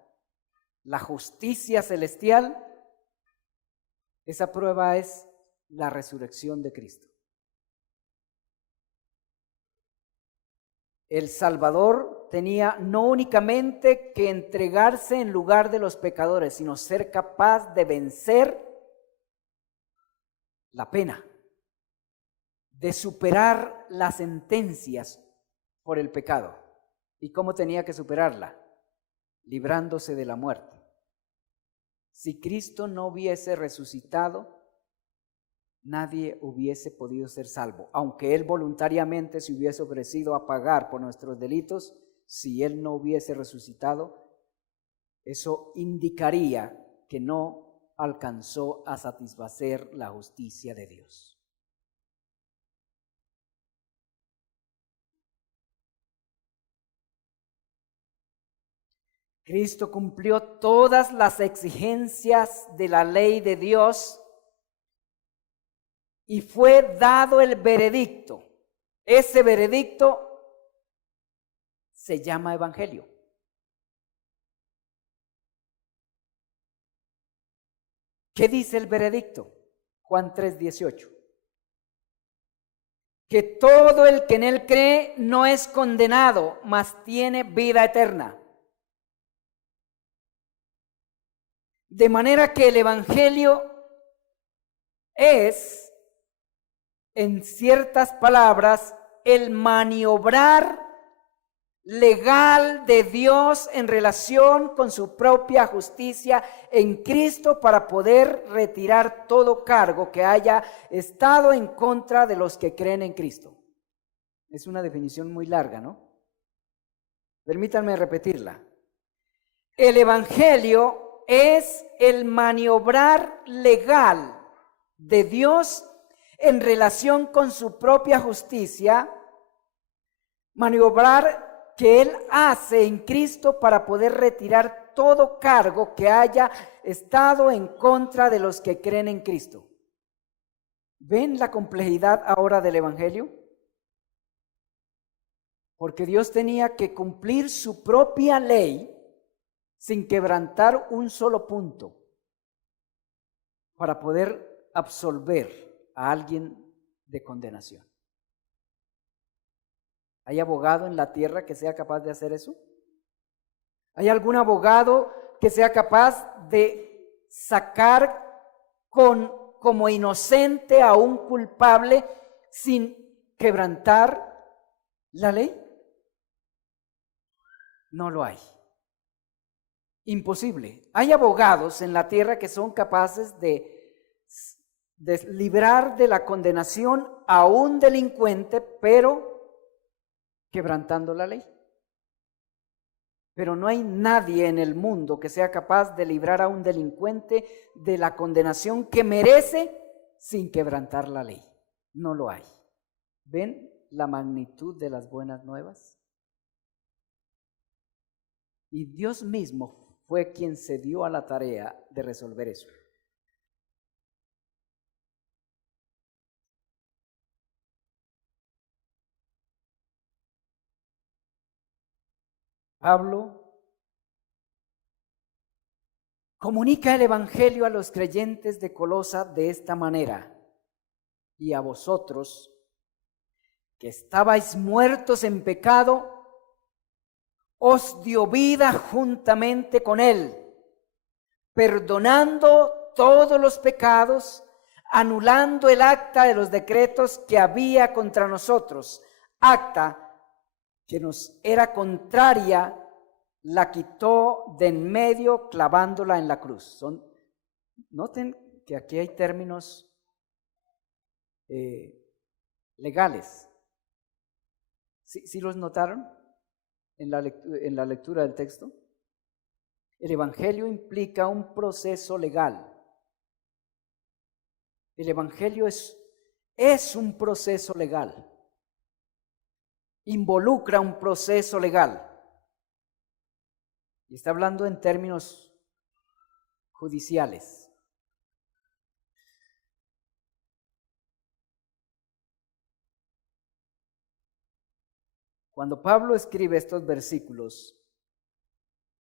la justicia celestial, esa prueba es la resurrección de Cristo. El Salvador tenía no únicamente que entregarse en lugar de los pecadores, sino ser capaz de vencer la pena. de superar las sentencias por el pecado. ¿Y cómo tenía que superarla? Librándose de la muerte. Si Cristo no hubiese resucitado, nadie hubiese podido ser salvo. Aunque Él voluntariamente se hubiese ofrecido a pagar por nuestros delitos, si Él no hubiese resucitado, eso indicaría que no alcanzó a satisfacer la justicia de Dios. Cristo cumplió todas las exigencias de la ley de Dios y fue dado el veredicto. Ese veredicto se llama evangelio. ¿Qué dice el veredicto? Juan 3:18. Que todo el que en él cree no es condenado, mas tiene vida eterna. De manera que el evangelio es, en ciertas palabras, el maniobrar legal de Dios en relación con su propia justicia en Cristo para poder retirar todo cargo que haya estado en contra de los que creen en Cristo. Es una definición muy larga, ¿no? Permítanme repetirla. El evangelio es el maniobrar legal de Dios en relación con su propia justicia, maniobrar que Él hace en Cristo para poder retirar todo cargo que haya estado en contra de los que creen en Cristo. ¿Ven la complejidad ahora del evangelio? Porque Dios tenía que cumplir su propia ley sin quebrantar un solo punto para poder absolver a alguien de condenación. ¿Hay abogado en la tierra que sea capaz de hacer eso? ¿Hay algún abogado que sea capaz de sacar como inocente a un culpable sin quebrantar la ley? No lo hay. Imposible. Hay abogados en la tierra que son capaces de librar de la condenación a un delincuente, pero quebrantando la ley. Pero no hay nadie en el mundo que sea capaz de librar a un delincuente de la condenación que merece sin quebrantar la ley. No lo hay. ¿Ven la magnitud de las buenas nuevas? Y Dios mismo fue quien se dio a la tarea de resolver eso. Pablo comunica el evangelio a los creyentes de Colosa de esta manera: y a vosotros, que estabais muertos en pecado, os dio vida juntamente con él, perdonando todos los pecados, anulando el acta de los decretos que había contra nosotros, acta que nos era contraria, la quitó de en medio clavándola en la cruz. Noten que aquí hay términos legales. ¿Sí los notaron en la lectura del texto? El evangelio implica un proceso legal. El evangelio es un proceso legal. Involucra un proceso legal. Y está hablando en términos judiciales. Cuando Pablo escribe estos versículos,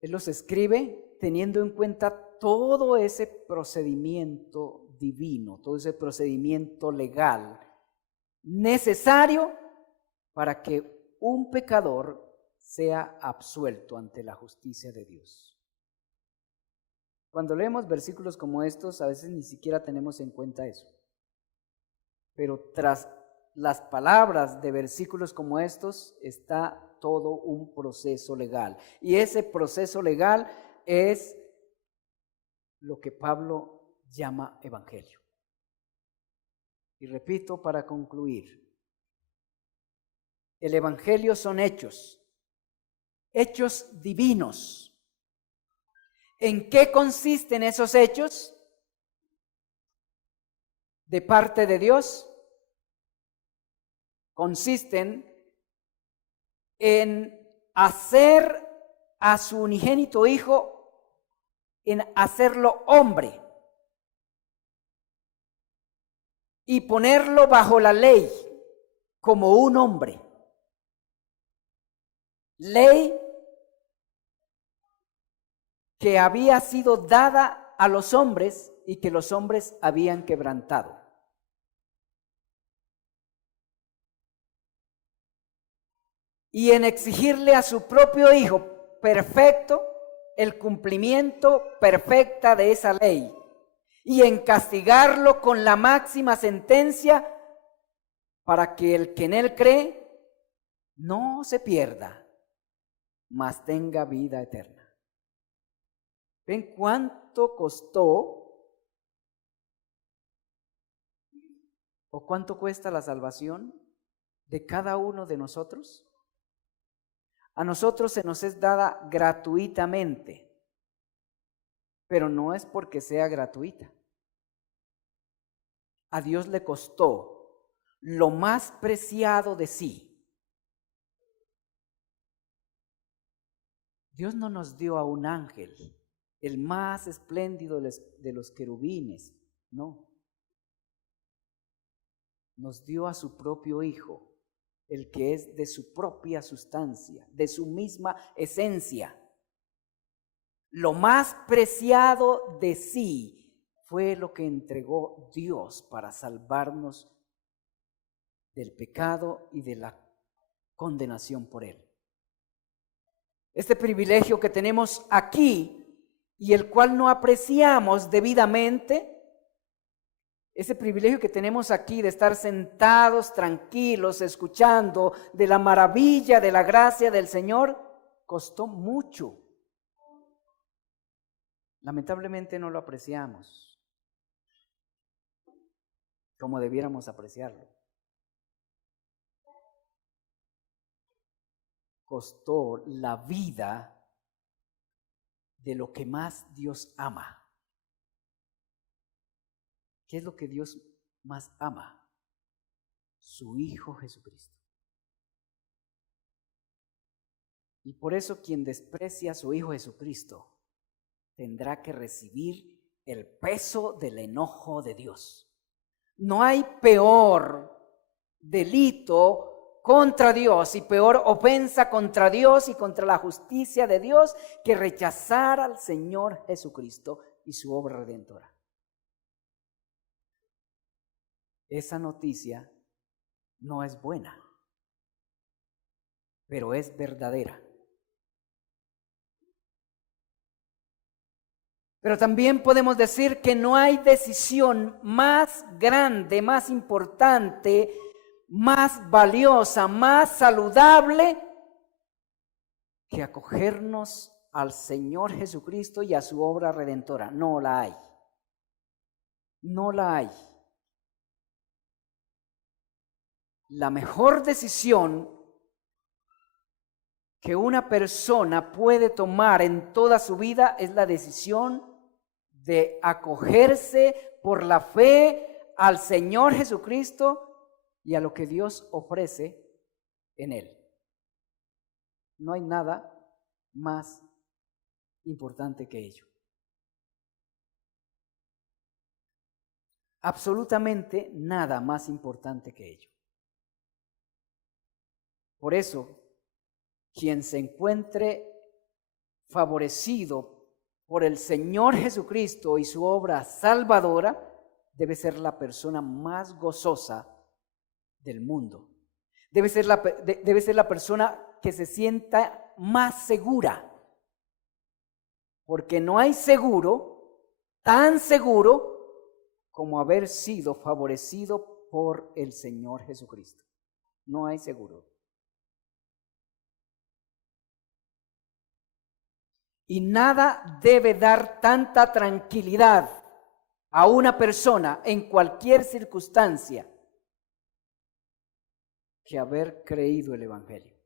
él los escribe teniendo en cuenta todo ese procedimiento divino, todo ese procedimiento legal necesario para que un pecador sea absuelto ante la justicia de Dios. Cuando leemos versículos como estos, a veces ni siquiera tenemos en cuenta eso. Pero tras las palabras de versículos como estos, está todo un proceso legal. Y ese proceso legal es lo que Pablo llama evangelio. Y repito para concluir, el evangelio son hechos divinos. ¿En qué consisten esos hechos de parte de Dios? Consisten en hacer a su unigénito Hijo, en hacerlo hombre y ponerlo bajo la ley como un hombre. Ley que había sido dada a los hombres y que los hombres habían quebrantado. Y en exigirle a su propio Hijo perfecto el cumplimiento perfecta de esa ley y en castigarlo con la máxima sentencia para que el que en él cree no se pierda, mas tenga vida eterna. ¿Ven cuánto costó o cuánto cuesta la salvación de cada uno de nosotros? A nosotros se nos es dada gratuitamente, pero no es porque sea gratuita. A Dios le costó lo más preciado de sí. Dios no nos dio a un ángel, el más espléndido de los querubines, no. Nos dio a su propio Hijo, el que es de su propia sustancia, de su misma esencia. Lo más preciado de sí fue lo que entregó Dios para salvarnos del pecado y de la condenación por él. Este privilegio que tenemos aquí y el cual no apreciamos debidamente, ese privilegio que tenemos aquí de estar sentados, tranquilos, escuchando de la maravilla, de la gracia del Señor, costó mucho. Lamentablemente no lo apreciamos como debiéramos apreciarlo. Costó la vida de lo que más Dios ama. ¿Qué es lo que Dios más ama? Su Hijo Jesucristo. Y por eso quien desprecia a su Hijo Jesucristo tendrá que recibir el peso del enojo de Dios. No hay peor delito contra Dios y peor ofensa contra Dios y contra la justicia de Dios que rechazar al Señor Jesucristo y su obra redentora. Esa noticia no es buena, pero es verdadera. Pero también podemos decir que no hay decisión más grande, más importante, más valiosa, más saludable que acogernos al Señor Jesucristo y a su obra redentora. No la hay. No la hay. La mejor decisión que una persona puede tomar en toda su vida es la decisión de acogerse por la fe al Señor Jesucristo y a lo que Dios ofrece en Él. No hay nada más importante que ello. Absolutamente nada más importante que ello. Por eso, quien se encuentre favorecido por el Señor Jesucristo y su obra salvadora, debe ser la persona más gozosa del mundo. Debe ser la persona que se sienta más segura. Porque no hay seguro, tan seguro, como haber sido favorecido por el Señor Jesucristo. No hay seguro. Y nada debe dar tanta tranquilidad a una persona en cualquier circunstancia que haber creído el Evangelio.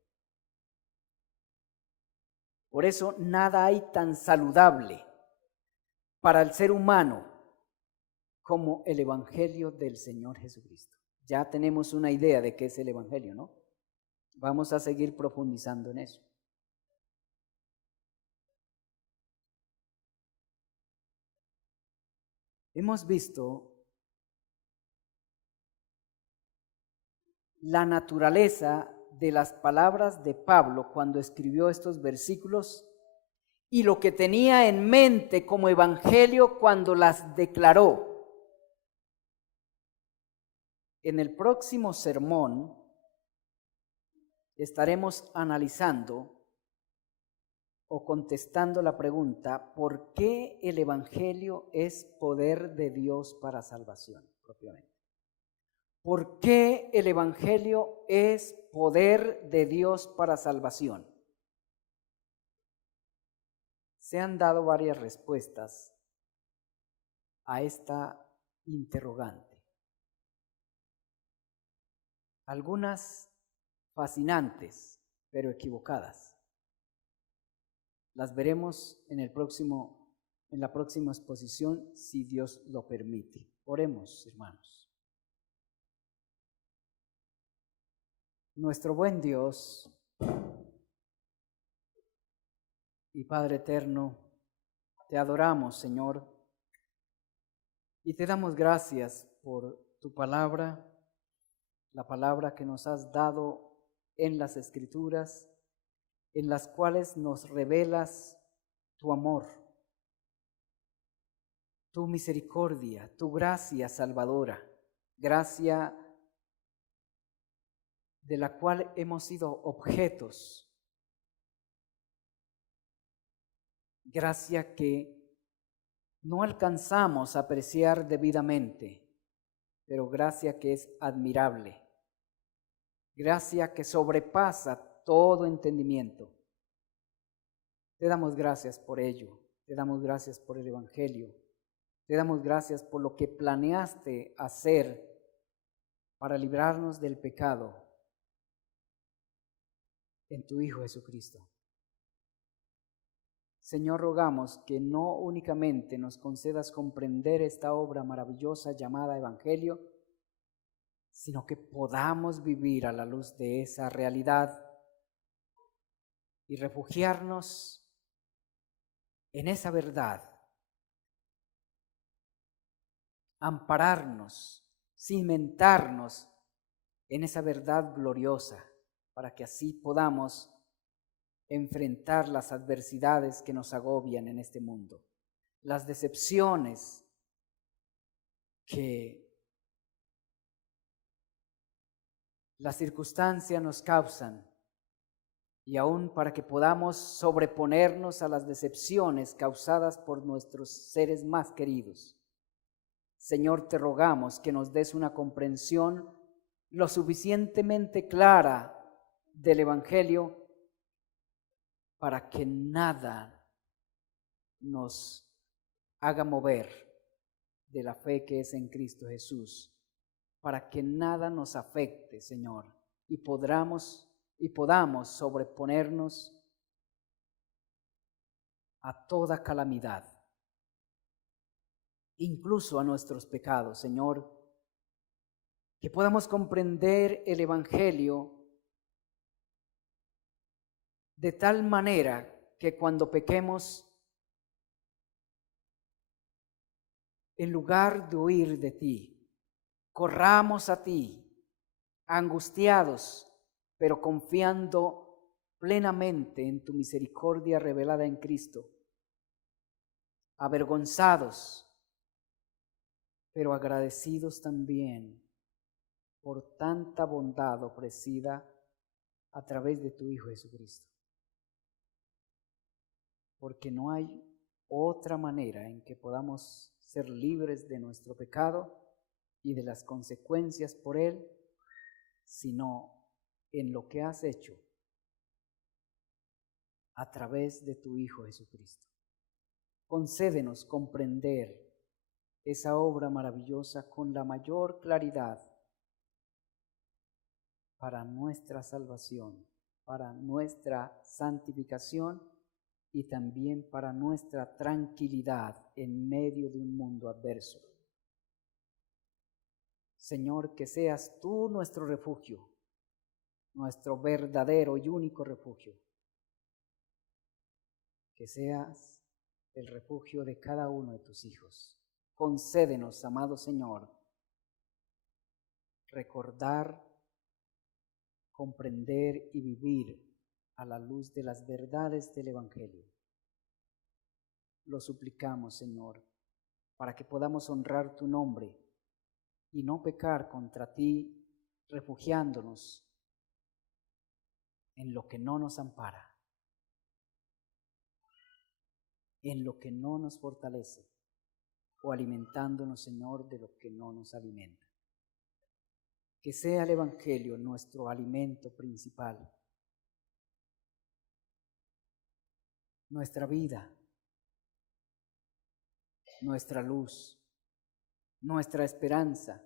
Por eso nada hay tan saludable para el ser humano como el Evangelio del Señor Jesucristo. Ya tenemos una idea de qué es el Evangelio, ¿no? Vamos a seguir profundizando en eso. Hemos visto la naturaleza de las palabras de Pablo cuando escribió estos versículos y lo que tenía en mente como evangelio cuando las declaró. En el próximo sermón estaremos analizando o contestando la pregunta, ¿por qué el evangelio es poder de Dios para salvación propiamente? ¿Por qué el evangelio es poder de Dios para salvación? Se han dado varias respuestas a esta interrogante. Algunas fascinantes, pero equivocadas. Las veremos en la próxima exposición, si Dios lo permite. Oremos, hermanos. Nuestro buen Dios y Padre eterno, te adoramos, Señor, y te damos gracias por tu palabra, la palabra que nos has dado en las Escrituras, en las cuales nos revelas tu amor, tu misericordia, tu gracia salvadora, gracia de la cual hemos sido objetos, gracia que no alcanzamos a apreciar debidamente, pero gracia que es admirable, gracia que sobrepasa todo entendimiento. Te damos gracias por ello, te damos gracias por el Evangelio, te damos gracias por lo que planeaste hacer para librarnos del pecado en tu Hijo Jesucristo. Señor, rogamos que no únicamente nos concedas comprender esta obra maravillosa llamada Evangelio, sino que podamos vivir a la luz de esa realidad y refugiarnos en esa verdad, ampararnos, cimentarnos en esa verdad gloriosa, para que así podamos enfrentar las adversidades que nos agobian en este mundo, las decepciones que las circunstancias nos causan, y aún para que podamos sobreponernos a las decepciones causadas por nuestros seres más queridos. Señor, te rogamos que nos des una comprensión lo suficientemente clara del Evangelio para que nada nos haga mover de la fe que es en Cristo Jesús, para que nada nos afecte, Señor, y podamos sobreponernos a toda calamidad, incluso a nuestros pecados, Señor, que podamos comprender el Evangelio de tal manera que cuando pequemos, en lugar de huir de ti, corramos a ti, angustiados, pero confiando plenamente en tu misericordia revelada en Cristo, avergonzados, pero agradecidos también por tanta bondad ofrecida a través de tu Hijo Jesucristo. Porque no hay otra manera en que podamos ser libres de nuestro pecado y de las consecuencias por él, sino en lo que has hecho a través de tu Hijo Jesucristo. Concédenos comprender esa obra maravillosa con la mayor claridad para nuestra salvación, para nuestra santificación y también para nuestra tranquilidad en medio de un mundo adverso. Señor, que seas tú nuestro refugio, nuestro verdadero y único refugio. Que seas el refugio de cada uno de tus hijos. Concédenos, amado Señor, recordar, comprender y vivir a la luz de las verdades del Evangelio. Lo suplicamos, Señor, para que podamos honrar tu nombre y no pecar contra ti, refugiándonos en lo que no nos ampara, en lo que no nos fortalece, o alimentándonos, Señor, de lo que no nos alimenta. Que sea el Evangelio nuestro alimento principal, nuestra vida, nuestra luz, nuestra esperanza,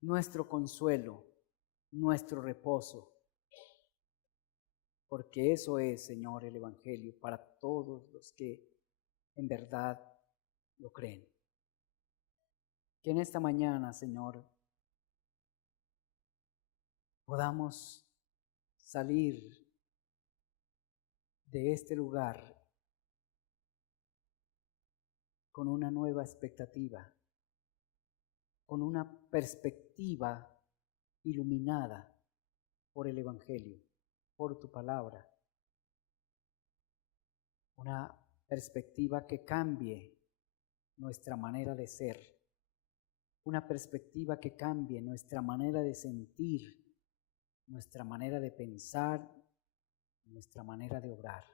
nuestro consuelo, nuestro reposo, porque eso es, Señor, el Evangelio para todos los que en verdad lo creen. Que en esta mañana, Señor, podamos salir de este lugar con una nueva expectativa, con una perspectiva iluminada por el Evangelio, por tu palabra. Una perspectiva que cambie nuestra manera de ser, una perspectiva que cambie nuestra manera de sentir, nuestra manera de pensar, nuestra manera de obrar.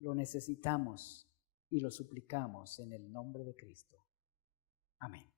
Lo necesitamos y lo suplicamos en el nombre de Cristo. Amén.